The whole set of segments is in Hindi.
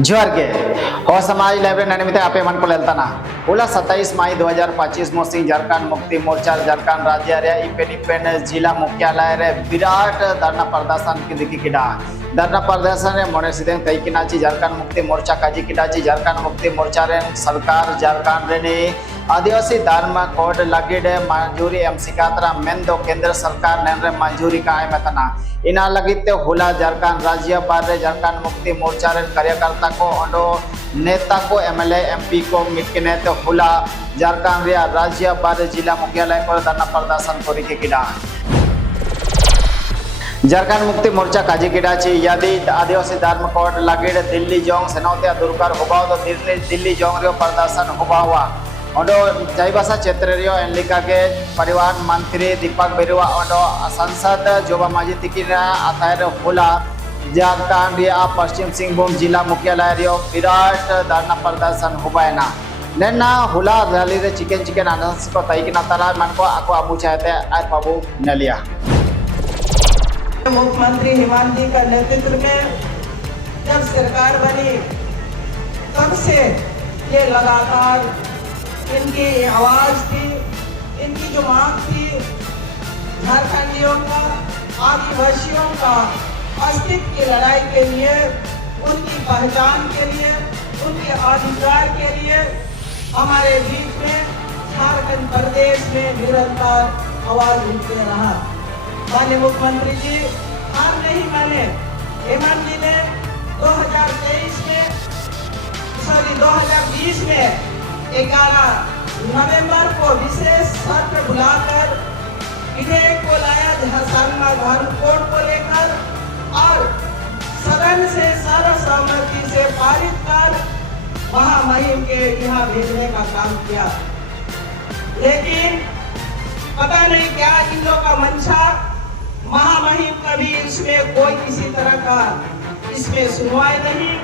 जोहार के हो समाज लाइब्रेरी निमित्ते आपे मन को लेलताना उला 27 मई 2025 मोसिंग झारखंड मुक्ति मोर्चा झारखंड राज्य रे इपेन जिला मुख्यालय रे विराट धरना प्रदर्शन की दिखी किडा धरना प्रदर्शन रे मोने सिदें तैकिनाची झारखंड मुक्ति मोर्चा काजी किडाची झारखंड मुक्ति मोर्चा रे सरकार झारखंड रे आदिवासी धर्म कोड लगिडे मंजूरी एम सिकातरा मेन दो केंद्र सरकार ने मंजूरी का आयमतना इना लगिते हुला झारखंड राज्य बारे झारखंड मुक्ति मोर्चा रे कार्यकर्ता को अंडो नेता को एमएलए एमपी को मिटकिने तो हुला झारखंड रे राज्य बारे जिला मुख्यालय पर धरना प्रदर्शन करी के किडा झारखंड मुक्ति मोर्चा काजी किडाची यदि आदिवासी धर्म कोड लगिडे दिल्ली जोंग सेनौतिया दुर्गर हुबाव तो दिल्ली जोंग रे प्रदर्शन हुबावा ओडो चाईबासा क्षेत्र रियो एनलिका के परिवहन मंत्री दीपक बेरुआ ओडो सांसद जोबा माजी तिकिरा आथायर होला झारखंड रिया पश्चिम सिंहभूम जिला मुख्यालय रियो विराट धरना प्रदर्शन हुबायना नेना होला रैली रे चिकन अनाउंस को तैकिना तला मन को आको आबू चाहते आय बाबू नलिया मुख्यमंत्री हेमंत जी का नेतृत्व में जब सरकार बनी तब से ये लगातार इनकी आवाज थी, इनकी जो मांग थी झारखंडियों का आदिवासियों का अस्तित्व की लड़ाई के लिए, उनकी पहचान के लिए, उनके अधिकार के लिए हमारे बीच में झारखंड प्रदेश में निरंतर आवाज उठते रहा। माननीय मुख्यमंत्री जी हार नहीं माने। हेमंत जी ने 2020 में 11 नवंबर को विशेष सत्र बुलाकर विधेयक को लाया धर्म कोड को लेकर और सदन से सर्वसम्मति से पारित कर महामहिम के यहाँ भेजने का काम किया। लेकिन पता नहीं क्या इन लोगों का मंशा, महामहिम कभी इसमें कोई किसी तरह का इसमें सुनवाई नहीं।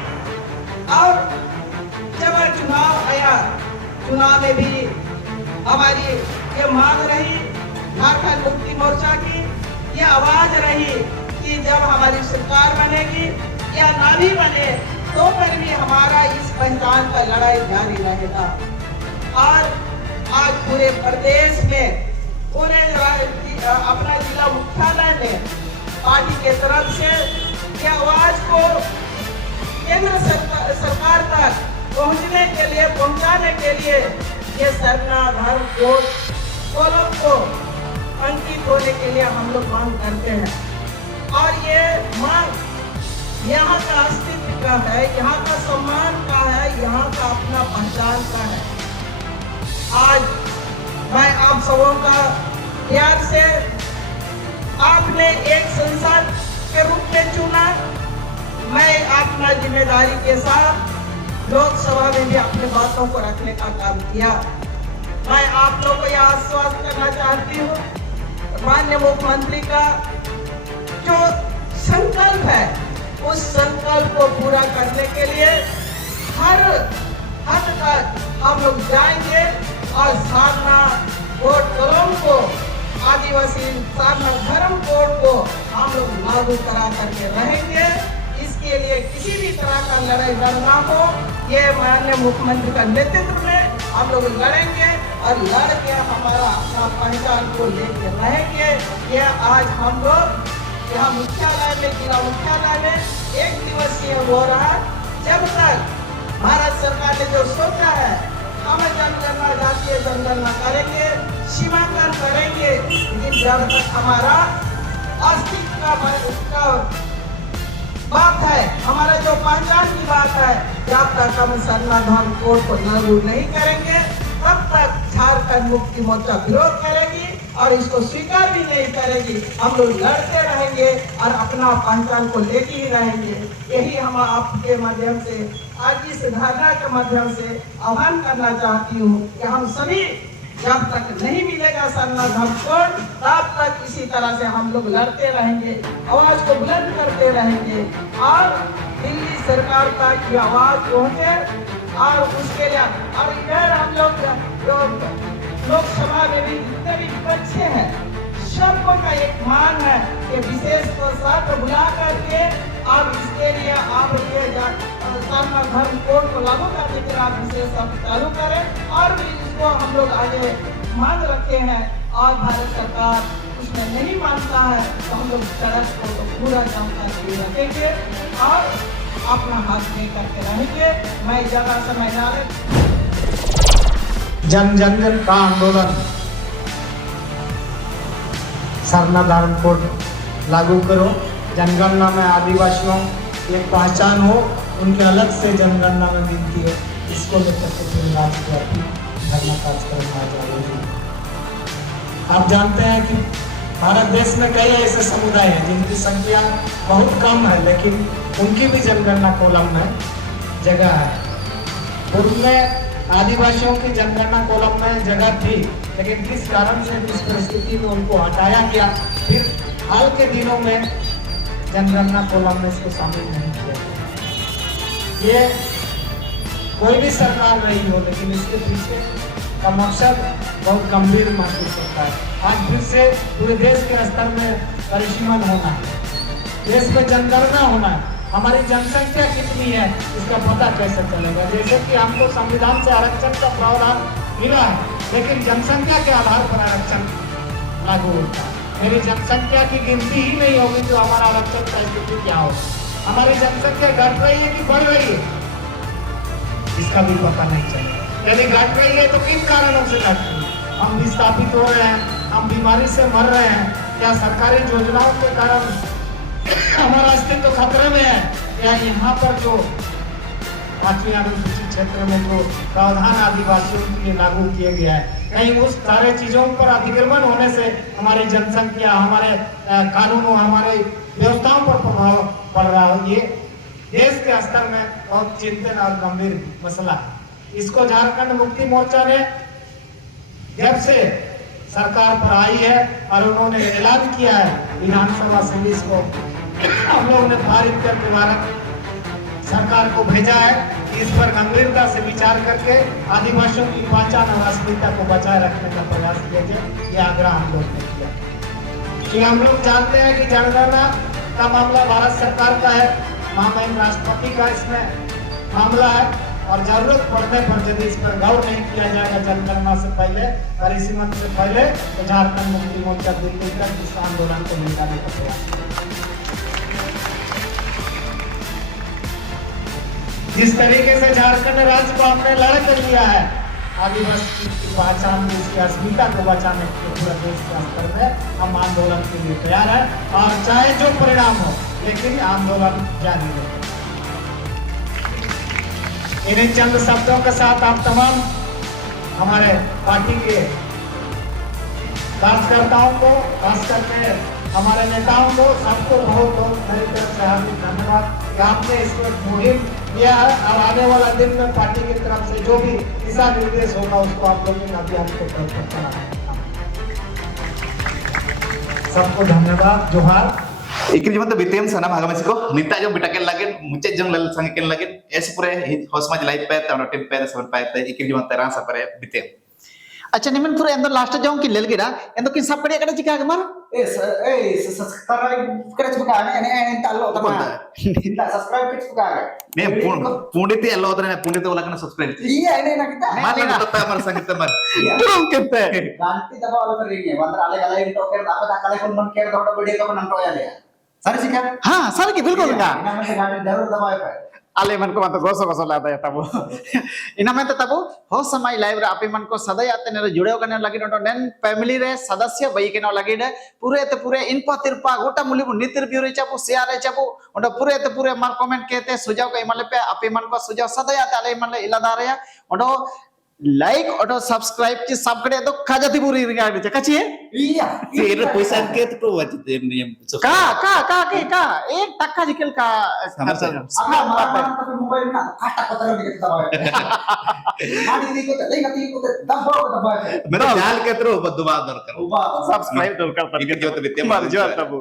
और जब चुनाव आया, चुनाव में भी हमारी ये मांग रही, झारखंड मुक्ति मोर्चा की ये आवाज रही कि जब हमारी सरकार बनेगी या ना भी बने तो फिर भी हमारा इस पहचान का लड़ाई जारी रहेगा। और आज पूरे प्रदेश में पूरे अपना जिला मुख्यालय में पार्टी के तरफ से ये आवाज को केंद्र सरकार तक पहुंचाने के लिए ये सरना धर्म कोड को अंकित होने के लिए हम लोग मांग करते हैं। और ये मांग यहाँ का अस्तित्व का है, यहाँ का सम्मान का है, यहाँ का अपना पहचान का है। आज मैं आप सबों का प्यार से आपने एक संसद के रूप में चुना, मैं अपना जिम्मेदारी के साथ लोकसभा में भी अपने बातों को रखने का काम किया। मैं आप लोगों को यह आश्वस्त करना चाहती हूँ, माननीय मुख्यमंत्री का जो संकल्प है उस संकल्प को पूरा करने के लिए हर हद तक हम लोग जाएंगे और साधना कोड कलम को, आदिवासी साधना धर्म कोड को हम लोग लागू करा करके रहेंगे। इसके लिए किसी भी तरह का लड़ाई लड़ना हो, ये माननीय मुख्यमंत्री का नेतृत्व में हम लोग लड़ेंगे और लड़ के हमारा अपना पहचान को लेके रहेंगे। ये आज हम लोग यहाँ मुख्यालय में, जिला मुख्यालय में 1 दिवसीय हो रहा। जब तक भारत सरकार ने जो सोचा है हम जनगणना जातीय जनगणना करेंगे, सीमांकन करेंगे, लेकिन जब तक हमारा अस्तित्व का बात है, हमारा जो पहचान की बात है, जब तक हम सरना धर्म कोड को लागू नहीं करेंगे तब तक झारखंड मुक्ति मोर्चा विरोध करेगी और इसको स्वीकार भी नहीं करेगी। हम लोग लड़ते रहेंगे और अपना पहचान को लेके ही रहेंगे। यही हम आपके माध्यम से आज इस धरना के माध्यम से आह्वान करना चाहती हूँ कि हम सभी जब तक नहीं मिलेगा सरना धर्म कोड तब तक इसी तरह से हम लोग लड़ते रहेंगे, आवाज को बुलंद करते रहेंगे और दिल्ली सरकार तक ये आवाज पहुंचे। और उसके लिए और इधर हम लोग लोकसभा में भी जितने भी विपक्ष हैं सबको का एक मांग है कि विशेष को सत्र बुला करके अब इसके लिए आप ये सालमा धर्म कोड को लागू करने के बाद से सब चालू करें और भी इसको हम लोग आगे मांग रखे हैं और भारत सरकार उसमें नहीं मानता है तो हम लोग सड़क को तो पूरा जाम करके रखेंगे और अपना हाथ में करके रहेंगे। मैं ज़्यादा समय ना ले। जन जन जन का आंदोलन सरना धर्म कोड लागू करो, जनगणना में आदिवासियों की एक पहचान हो, उनके अलग से जनगणना में गिनती हो, इसको लेकर के फिर राष्ट्रव्यापी धरना कार्यक्रम आयोजित। आप जानते हैं कि भारत देश में कई ऐसे समुदाय हैं जिनकी संख्या बहुत कम है, लेकिन उनकी भी जनगणना कॉलम में जगह है। पूर्व में आदिवासियों की जनगणना कॉलम में जगह थी, लेकिन किस कारण से किस परिस्थिति में उनको हटाया गया, फिर हाल के दिनों में जनगणना कॉलम में इसको शामिल नहीं किया गया। ये कोई भी सरकार रही हो, लेकिन इसके पीछे का मकसद बहुत गंभीर महसूस होता है। आज फिर से पूरे देश के स्तर में परिसीमन होना है, देश में जनगणना होना है। हमारी जनसंख्या कितनी है इसका पता कैसे चलेगा? जैसे कि हमको संविधान से आरक्षण का प्रावधान मिला है, लेकिन जनसंख्या के आधार पर आरक्षण लागू होता है। मेरी जनसंख्या की गिनती ही नहीं होगी तो हमारा आरक्षण का स्थिति क्या हो? हमारी जनसंख्या घट रही है कि बढ़ रही है, इसका भी पता नहीं चलेगा। यदि घट रही है तो किन कारणों से घट रही है? हम विस्थापित हो रहे हैं, हम बीमारी से मर रहे हैं, क्या सरकारी योजनाओं के कारण हमारा अस्तित्व खतरे में है, या यहाँ पर जो 5वीं अनुसूचित क्षेत्र में जो प्रावधान आदिवासियों के लिए लागू किया गया है, कहीं उस सारे चीजों पर अतिक्रमण होने से हमारी जनसंख्या, हमारे कानूनों, हमारे व्यवस्थाओं पर प्रभाव पड़ रहा है। ये देश के स्तर में बहुत चिंतन और गंभीर मसला है। इसको झारखंड मुक्ति मोर्चा ने जब से सरकार पर आई है और उन्होंने ऐलान किया है विधानसभा से, इसको हम लोग ने पारित करके भारत सरकार को भेजा है कि इस पर गंभीरता से विचार करके आदिवासियों की पहचान और अस्मिता को बचाए रखने का प्रयास किया जाए। ये आग्रह हम लोग ने किया कि हम लोग जानते हैं कि जनगणना का मामला भारत सरकार का है, महामहिम राष्ट्रपति का इसमें मामला है, और जरूरत पड़ने पर यदि इस पर गौर नहीं किया जाएगा जनगणना से पहले, परिसीमन से पहले, तो झारखंड मुक्ति मोर्चा दिल्ली तक इस आंदोलन को निकालने का प्रयास करेगा। जिस तरीके से झारखंड राज्य को हमने लड़ कर लिया है, आदिवासी की पहचान, उसकी अस्मिता को बचाने के पूरे देश के स्तर में हम आंदोलन के लिए तैयार है, और चाहे जो परिणाम हो, लेकिन आंदोलन जारी रहेगा। इन्हीं चंद शब्दों के साथ आप तमाम हमारे पार्टी के कार्यकर्ताओं को, खास करके हमारे नेताओं को, सबको बहुत बहुत मेरी तरफ से हार्दिक धन्यवाद कि आपने इसको मुहिम किया है, और आने वाला दिन में पार्टी की तरफ से जो भी दिशा निर्देश होगा उसको आप लोग इन अभियान को चलाना। सबको धन्यवाद, जोहार। इकरी जीवन तो बितेम सना भागा में को निता जो बिटा के लगे मुचे जंग लल संग के लगे ऐसे पूरे हॉस्मा लाइफ पे तब टिप पे सब पे इकरी जीवन तेरा सा पर बितेम। अच्छा निमन पूरे अंदर लास्ट जाऊं कि लेल गिरा एंदो किन सब कड़े चिका गमर सब्सक्राइब करे चुका है ने तालो तमा इंता सब्सक्राइब करे चुका है ने पुंडित एल्लो उतरे ने पुंडित वाला कना subscribe iya ini nak kita माने तो तमर संग तमर तुम कितने ganti tapa ala kering ya bandar ale kala itu ker apa tak kala pun men ker to video ko nan to ya le sari sih kan हाँ सर की बिल्कुल का ina men ganti darur tapa apa आले मन को मत गोसो गोसो लाता है तबो इना में तो तबो हो समय लाइव रे आपे मन को सदा आते ने जुड़े कने लगी नोटो नेन फैमिली रे सदस्य बई के न लगी दे पूरे ते पूरे इनपा तिरपा गोटा मुली नितिर बियो रे चापो शेयर रे चापो ओंडा पूरे ते पूरे मार कमेंट केते सुझाव के इमले पे आपे मन को सुझाव सदा आते आले इमले इलादा रे ओंडो लाइक ओंडो सब्सक्राइब ची सब कड़े तो खाजाती पूरी रिगार्ड चे कची है iya फिर पैसा के तो वजह नियम का एक टक्का जिकल का apa marah tapi mobile na kata kata lagi kita tahu mari di kota lain nanti kota dambo kota baik मेरा जाल के तो बदुआ दर करो ubah सब्सक्राइब तो कर इकरी जीवन तो बितेम मर जो तबो